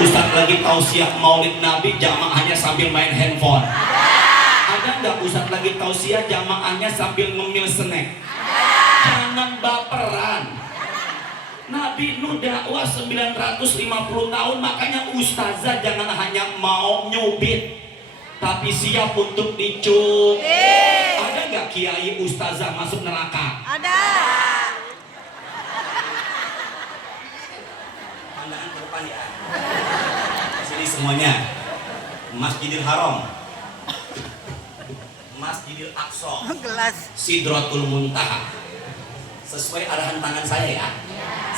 Ustadz lagi tausiah maulid Nabi, jamaahnya sambil main handphone? Ada nggak Ustadz lagi tausiah jamaahnya sambil ngemil snack? Jangan baperan. Nabi Nuh dakwah 950 tahun, makanya ustazah jangan hanya mau nyubit, tapi siap untuk dicuk. Ada nggak kiai ustazah masuk neraka? Ada. Pandangan ke depan ya. Sini semuanya. Masjidil Haram, Masjidil Aqsa, Gelas. Sidratul Muntaha. Sesuai arahan tangan saya ya.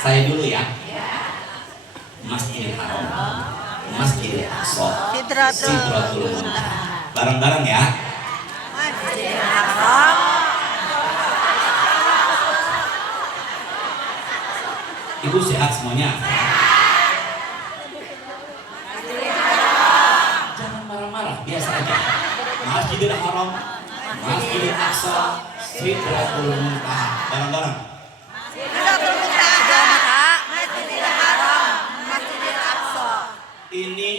Saya dulu ya. Masjidil Haram, Masjidil Aqsa, Sidratul Muntaha. Bareng-bareng ya. Masjidil Haram. Ibu sehat semuanya? Jangan marah-marah, biasa aja. Masjidil Haram, Masjidil Aqsa, Sidratul Muntaha. Bareng-bareng. Sidratul Muntaha. Masjidil Haram. Masjidil Aqsa. Ini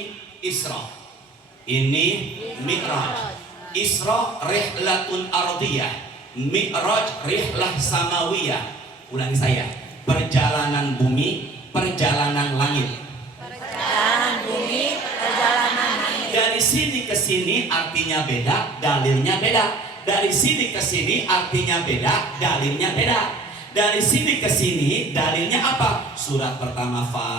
Isra, ini Mi'raj. Isra rihlatun ardiyah, Mi'raj rihlah samawiyah. Ulangi saya, perjalanan bumi, perjalanan langit. Perjalanan bumi, perjalanan langit. Dari sini ke sini artinya beda, dalilnya beda. Dari sini ke sini artinya beda, dalilnya beda. Dari sini ke sini dalilnya apa? Surat pertama Fa.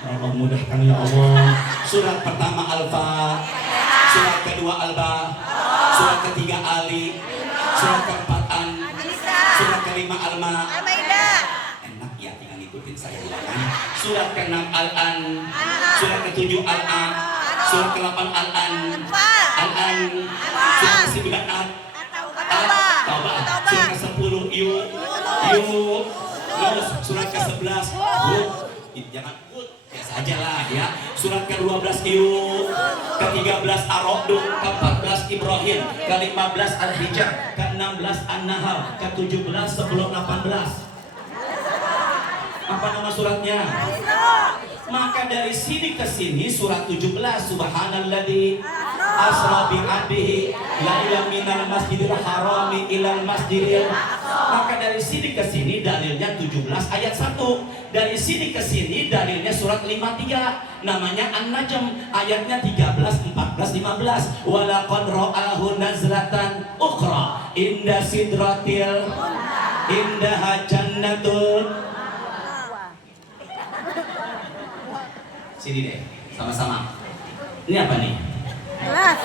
Allah mudahkan ya Allah. Surat pertama Al-Fa. Surat kedua Al-Ba. Surat ketiga Ali. Surat keempat An. Surat kelima Al-Ma. Al-Maidah. Enak ya tinggal ngikutin saya kan. Surat ke-6 Al-An. Surat ke-7 Al-A. Surat ke-8 Al-An. Al-An. Surat ke-9 Taubah. Surat ke-10 Yunus. Surat ke-11 Hud. Jangan Hud, biasa aja lah ya. Surat ke-12 ke-13 Ar-Ra'd, ke-14 Ibrahim, ke-15 Al-Hijr, ke-16 An-Nahl, ke-17 sebelum 18. Apa nama suratnya? Maka dari sini ke sini surat 17 Subhanalladzi asra bi 'abdihi laila minal masjidil harami ilal masjidil. Maka dari sini ke sini dalilnya 17 ayat 1. Dari sini ke sini dalilnya surat 53 namanya An-Najm ayatnya 13, 14, 15. Walaqad ra'ahu nazlatan ukhra inda sidratil indaha jannatul. Sini deh, sama-sama. Ini apa nih? Gelas.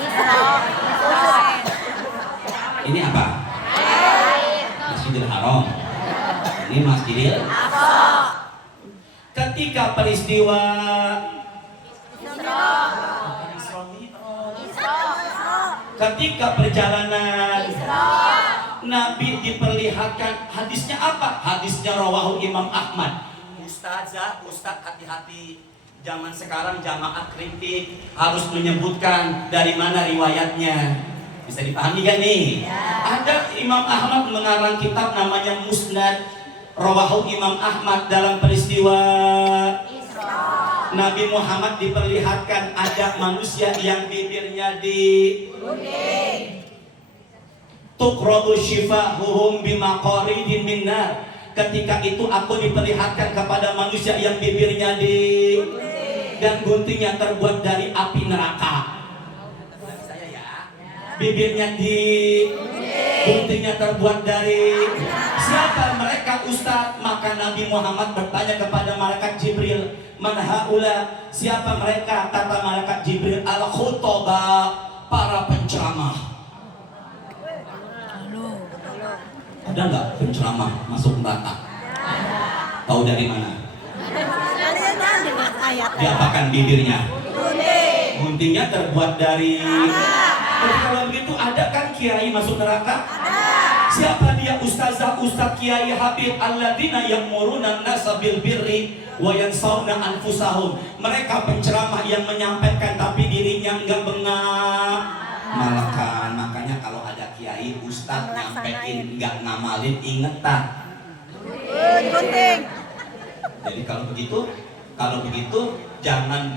Ini apa? Masjidil Haram. Ini Masjidil Aqsa. Ketika peristiwa ketika perjalanan Nabi diperlihatkan, hadisnya apa? Hadisnya rawahu Imam Ahmad. Ustazah, ustaz hati-hati. Zaman sekarang jamaah kritik harus menyebutkan dari mana riwayatnya. Bisa dipahami gak nih? Ada Imam Ahmad mengarang kitab namanya Musnad rawahu Imam Ahmad dalam peristiwa Nabi Muhammad diperlihatkan ada manusia yang bibirnya di tuqra'u shifahuhum bimaqaridin minnar. Ketika itu aku diperlihatkan kepada manusia yang bibirnya di dan guntingnya terbuat dari api neraka. Saya ya. Bibirnya di guntingnya terbuat dari siapa mereka Ustaz? Maka Nabi Muhammad bertanya kepada malaikat Jibril, "Man haula?" Siapa mereka? Kata malaikat Jibril, "Al-khutaba," para penceramah. Ada nggak penceramah masuk neraka? Tahu dari mana? Diapakan bibirnya? Guntingnya terbuat dari. Jadi kalau begitu ada kan kiai masuk neraka? Siapa dia? Ustazah, ustaz, kiai, habib alladzina ya'muruna an-nasa bil birri wa yansawna anfusahum. Mereka penceramah yang menyampaikan tapi dirinya enggak bengak. Malakan. Makanya kalau ada kiai ustaz nyampein enggak ngamalin, inget tak? Gunting. Jadi kalau begitu Kalau begitu jangan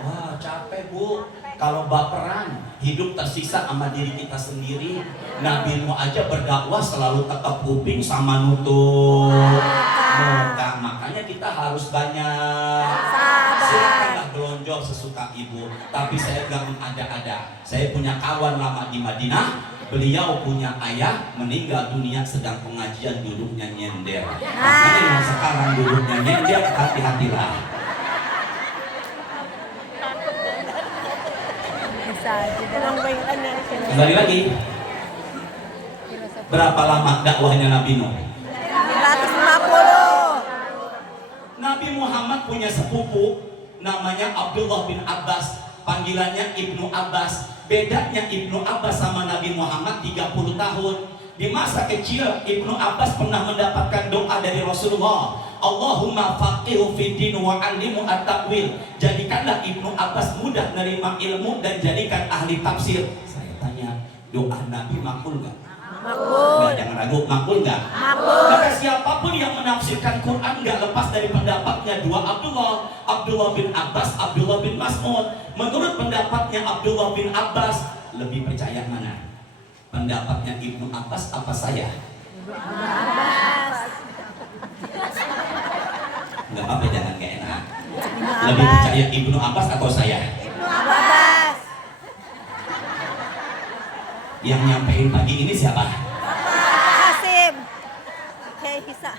Wah, capek Bu. Kalau baperan, hidup tersisa sama diri kita sendiri. Nabi Nuh aja berdakwah selalu tetap kuping sama nutup muka. Makanya kita harus banyak silakanlah gelonjol sesuka ibu. Tapi saya gak mengada-ada. Saya punya kawan lama di Madinah. Beliau punya ayah meninggal dunia sedang pengajian, duduknya nyender. Makanya yang sekarang duduknya nyender, hati-hatilah. Kembali lagi. Berapa lama dakwahnya Nabi Nuh? 150. Nabi Muhammad punya sepupu namanya Abdullah bin Abbas, panggilannya Ibnu Abbas. Bedanya Ibnu Abbas sama Nabi Muhammad 30 tahun. Di masa kecil Ibnu Abbas pernah mendapatkan doa dari Rasulullah, Allahumma faqihu fiddin wa 'allimhu at-ta'wil. Jadikanlah Ibnu Abbas mudah menerima ilmu dan jadikan ahli tafsir. Saya tanya, doa Nabi makbul enggak? Makbul. Nggak, jangan ragu, makbul enggak? Makbul. Maka siapapun yang menafsirkan Quran enggak lepas dari pendapatnya dua Abdullah bin Abbas, Abdullah bin Mas'ud. Menurut pendapatnya Abdullah bin Abbas, lebih percaya mana? Pendapatnya Ibnu Abbas apa saya? Enggak apa-apa, jangan gak enak. Lebih percaya Ibnu Abbas atau saya? Ibnu Abbas. Yang nyampein pagi ini siapa? Hasim. Oke, bisa.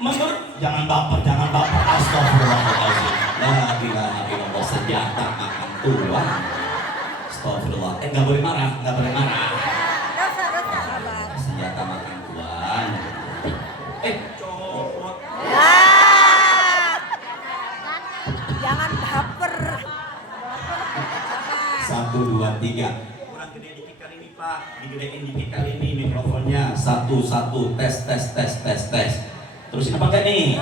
Menurut, jangan baper, astagfirullahaladzim. La ilaha illallah, senjata makan tuan. Astagfirullah. Nggak boleh marah. Dosa, Abah. Senjata makan tuan. Copot. Ya. Jangan baper. 1, 2, 3. Kurang gede dikit kali ini Pak. Digedein dikit kali ini mikrofonnya. 1, tes. Terusin apa enggak nih?